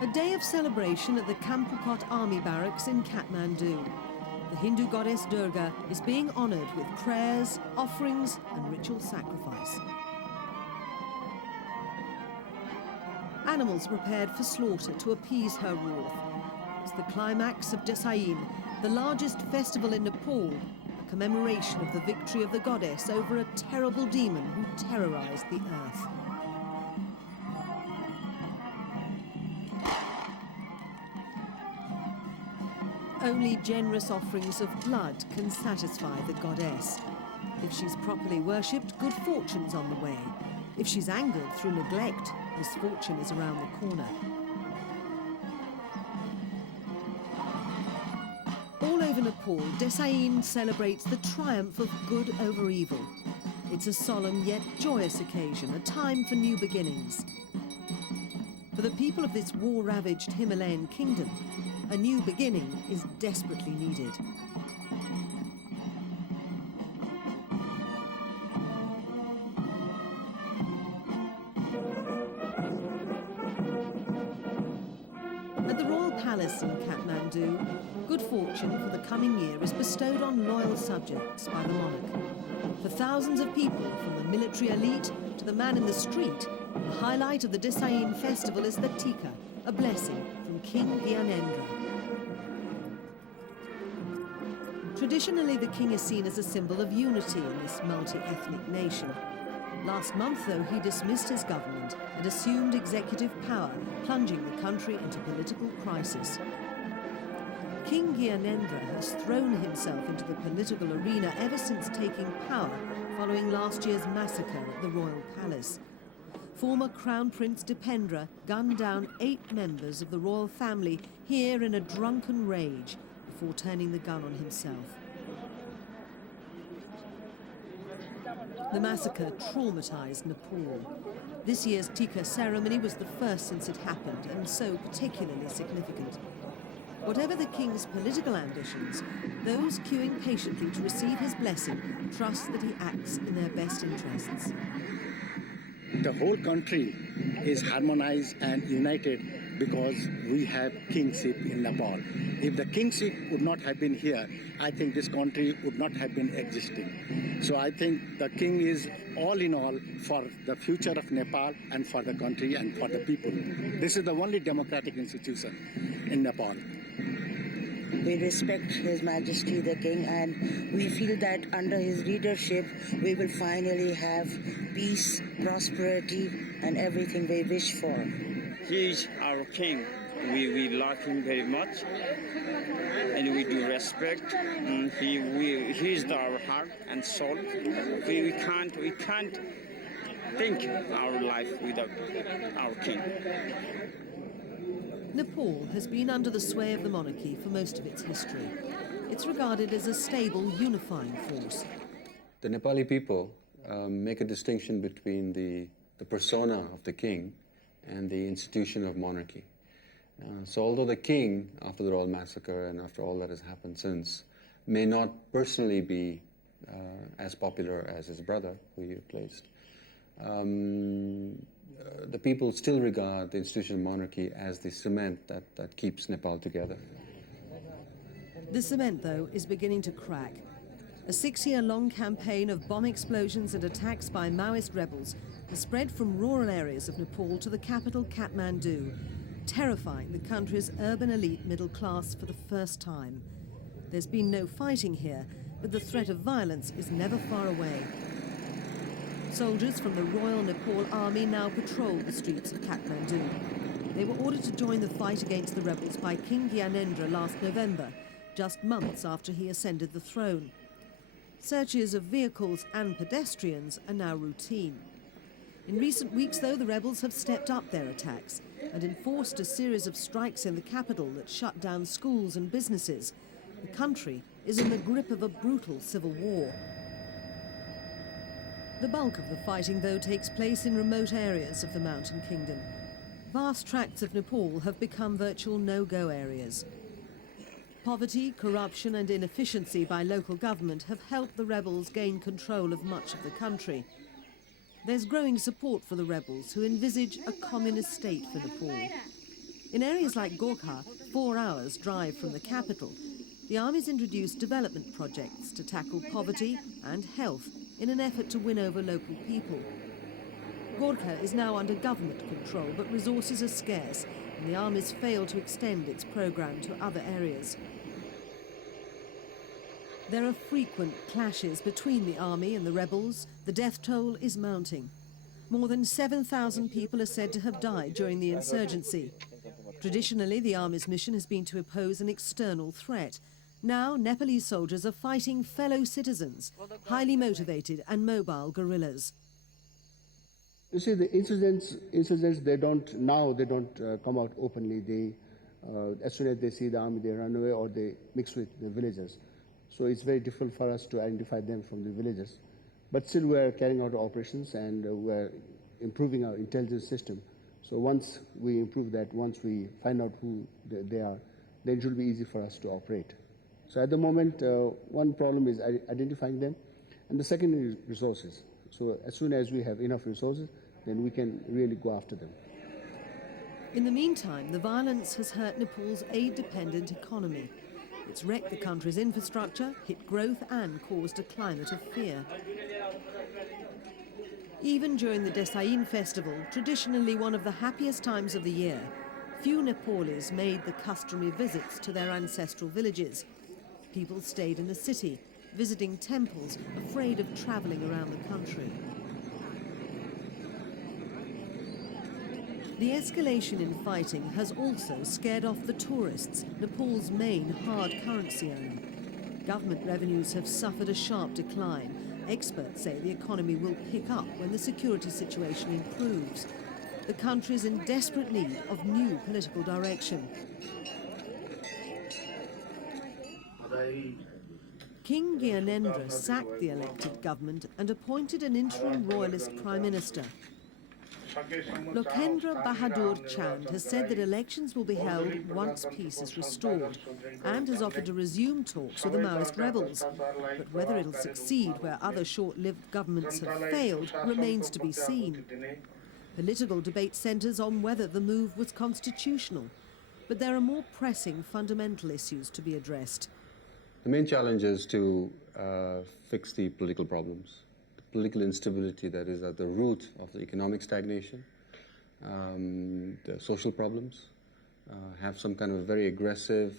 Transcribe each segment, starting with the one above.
A day of celebration at the Kampukot Army barracks in Kathmandu. The Hindu goddess Durga is being honoured with prayers, offerings and ritual sacrifice. Animals prepared for slaughter to appease her wrath. It's the climax of Desain, the largest festival in Nepal, a commemoration of the victory of the goddess over a terrible demon who terrorised the earth. Only generous offerings of blood can satisfy the goddess. If she's properly worshipped, good fortune's on the way. If she's angered through neglect, misfortune is around the corner. All over Nepal, Desain celebrates the triumph of good over evil. It's a solemn yet joyous occasion, a time for new beginnings. For the people of this war-ravaged Himalayan kingdom, a new beginning is desperately needed. At the Royal Palace in Kathmandu, good fortune for the coming year is bestowed on loyal subjects by the monarch. For thousands of people, from the military elite to the man in the street, the highlight of the Desain festival is the tika, a blessing from King Gyanendra. Traditionally, the king is seen as a symbol of unity in this multi-ethnic nation. Last month, though, he dismissed his government and assumed executive power, plunging the country into political crisis. King Gyanendra has thrown himself into the political arena ever since taking power following last year's massacre at the Royal Palace. Former Crown Prince Dipendra gunned down 8 members of the royal family here in a drunken rage before turning the gun on himself. The massacre traumatized Nepal. This year's tika ceremony was the first since it happened and so particularly significant. Whatever the king's political ambitions, those queuing patiently to receive his blessing trust that he acts in their best interests. The whole country is harmonized and united because we have kingship in Nepal. If the kingship would not have been here, I think this country would not have been existing. So I think the king is all in all for the future of Nepal and for the country and for the people. This is the only democratic institution in Nepal. We respect His Majesty the King, and we feel that under his leadership we will finally have peace, prosperity and everything we wish for. He is our king. We love him very much and we do respect. He is our heart and soul. We can't think our life without our king. Nepal has been under the sway of the monarchy for most of its history. It's regarded as a stable, unifying force. The Nepali people make a distinction between the persona of the king and the institution of monarchy. So although the king, after the royal massacre and after all that has happened since, may not personally be as popular as his brother, who he replaced, the people still regard the institution of monarchy as the cement that keeps Nepal together. The cement, though, is beginning to crack. A 6-year-long campaign of bomb explosions and attacks by Maoist rebels has spread from rural areas of Nepal to the capital, Kathmandu, terrifying the country's urban elite middle class for the first time. There's been no fighting here, but the threat of violence is never far away. Soldiers from the Royal Nepal Army now patrol the streets of Kathmandu. They were ordered to join the fight against the rebels by King Gyanendra last November, just months after he ascended the throne. Searches of vehicles and pedestrians are now routine. In recent weeks, though, the rebels have stepped up their attacks and enforced a series of strikes in the capital that shut down schools and businesses. The country is in the grip of a brutal civil war. The bulk of the fighting, though, takes place in remote areas of the mountain kingdom. Vast tracts of Nepal have become virtual no-go areas. Poverty, corruption and inefficiency by local government have helped the rebels gain control of much of the country. There's growing support for the rebels who envisage a communist state for Nepal. In areas like Gorkha, 4 hours drive from the capital, the army's introduced development projects to tackle poverty and health in an effort to win over local people. Gorkha is now under government control, but resources are scarce, and the army's failed to extend its program to other areas. There are frequent clashes between the army and the rebels. The death toll is mounting. More than 7,000 people are said to have died during the insurgency. Traditionally, the army's mission has been to oppose an external threat. Now, Nepalese soldiers are fighting fellow citizens, highly motivated and mobile guerrillas. You see, the insurgents they don't come out openly. They, as soon as they see the army, they run away or they mix with the villagers. So it's very difficult for us to identify them from the villagers. But still, we are carrying out operations and we are improving our intelligence system. So once we improve that, once we find out who they are, then it will be easy for us to operate. So at the moment, one problem is identifying them, and the second is resources. So as soon as we have enough resources, then we can really go after them. In the meantime, the violence has hurt Nepal's aid-dependent economy. It's wrecked the country's infrastructure, hit growth and caused a climate of fear. Even during the Desain festival, traditionally one of the happiest times of the year, few Nepalis made the customary visits to their ancestral villages. People stayed in the city, visiting temples, afraid of travelling around the country. The escalation in fighting has also scared off the tourists, Nepal's main hard currency earner. Government revenues have suffered a sharp decline. Experts say the economy will pick up when the security situation improves. The country is in desperate need of new political direction. King Gyanendra sacked the elected government and appointed an interim royalist prime minister. Lokendra Bahadur Chand has said that elections will be held once peace is restored and has offered to resume talks with the Maoist rebels. But whether it'll succeed where other short-lived governments have failed remains to be seen. Political debate centres on whether the move was constitutional, but there are more pressing fundamental issues to be addressed. The main challenge is to fix the political problems. Political instability that is at the root of the economic stagnation, the social problems, have some kind of very aggressive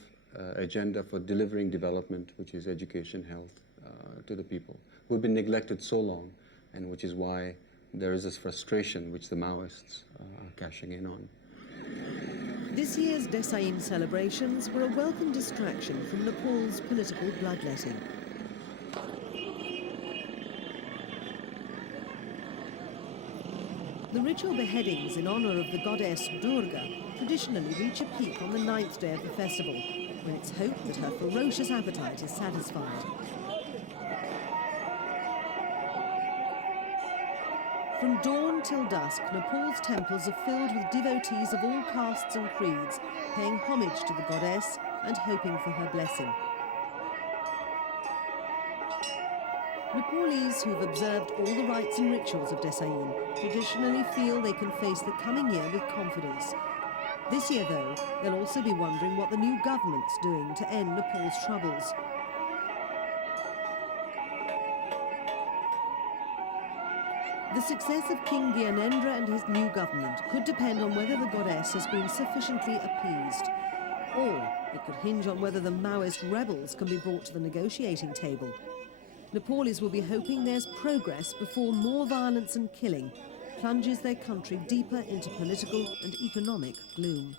agenda for delivering development, which is education, health, to the people who have been neglected so long, and which is why there is this frustration which the Maoists are cashing in on. This year's Desain celebrations were a welcome distraction from Nepal's political bloodletting. The ritual beheadings in honour of the Goddess Durga traditionally reach a peak on the 9th day of the festival, when it's hoped that her ferocious appetite is satisfied. From dawn till dusk, Nepal's temples are filled with devotees of all castes and creeds, paying homage to the goddess and hoping for her blessing. Nepalese who've observed all the rites and rituals of Desain traditionally feel they can face the coming year with confidence. This year, though, they'll also be wondering what the new government's doing to end Nepal's troubles. The success of King Gyanendra and his new government could depend on whether the goddess has been sufficiently appeased. Or it could hinge on whether the Maoist rebels can be brought to the negotiating table. Nepalis will be hoping there's progress before more violence and killing plunges their country deeper into political and economic gloom.